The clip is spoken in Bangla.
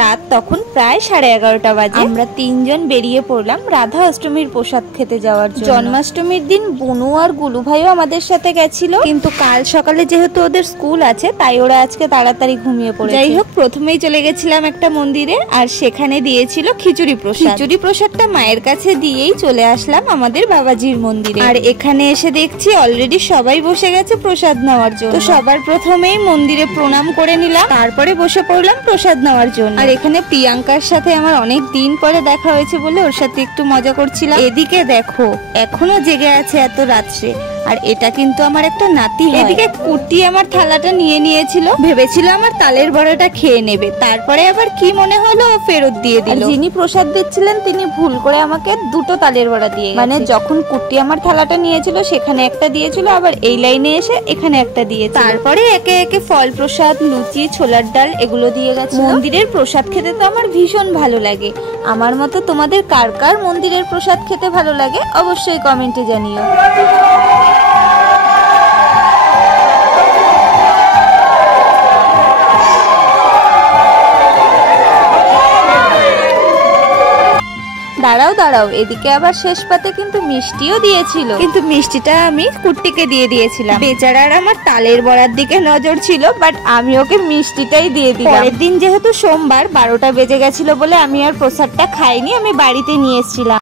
রাত তখন প্রায় 11:30 বাজে। আমরা তিনজন বেরিয়ে পড়লাম রাধা অষ্টমীর প্রসাদ খেতে যাওয়ার জন্য। জন্মাষ্টমীর দিন বুনু আর গুলু ভাইও আমাদের সাথে গেছিল, কিন্তু কাল সকালে যেহেতু ওদের স্কুল আছে তাই ওরা আজকে তাড়াতাড়ি ঘুমিয়ে পড়েছে। যাই হোক, প্রথমেই চলে গেছিলাম একটা মন্দিরে, আর সেখানে দিয়েছিল খিচুড়ি প্রসাদ। খিচুড়ি প্রসাদটা মায়ের কাছে দিয়েই চলে আসলাম আমাদের বাবাজির মন্দিরে। আর এখানে এসে দেখছি অলরেডি সবাই বসে গেছে প্রসাদ নেওয়ার জন্য। তো সবার প্রথমেই মন্দিরে প্রণাম করে নিলাম, তারপরে বসে পড়লাম প্রসাদ নেওয়ার জন্য। আর এখানে প্রিয়াঙ্কার সাথে আমার অনেক দিন পরে দেখা হয়েছে বলে ওর সাথে একটু মজা করছিলাম। এদিকে দেখো এখনো জেগে আছে এত রাত্রে, আর এটা কিন্তু আমার একটা নাতি। এদিকে কুটি আমার থালাটা নিয়ে নিয়েছিল, ভেবেছিল আমার তালের বড়াটা খেয়ে নেবে, তারপরে আবার কি মনে হলো ও ফেরত দিয়ে দিল। যিনি প্রসাদ দিচ্ছিলেন তিনি ভুল করে আমাকে দুটো তালের বড়া দিয়ে, মানে যখন কুটি আমার থালাটা নিয়েছিল সেখানে একটা দিয়েছিল, আবার এই লাইনে এসে এখানে একটা দিয়েছে। তারপরে একে একে ফল প্রসাদ, লুচি, ছোলার ডাল এগুলো দিয়ে গেছে। মন্দিরের প্রসাদ খেতে তো আমার ভীষণ ভালো লাগে। আমার মতো তোমাদের কার কার মন্দিরের প্রসাদ খেতে ভালো লাগে অবশ্যই কমেন্টে জানিও। দাঁড়াও দাঁড়াও, এদিকে আবার শেষ পাতে কিন্তু মিষ্টিও দিয়েছিল, কিন্তু মিষ্টিটা আমি কুট্টিকে দিয়ে দিয়েছিলাম। বেচারার আমার তালের বড়ার দিকে নজর ছিল, বাট আমি ওকে মিষ্টিটাই দিয়ে দিলাম। পরের দিন যেহেতু সোমবার 12টা বেজে গেছিল বলে আমি আর প্রসাদটা খাইনি, আমি বাড়িতে নিয়ে এসেছিলাম।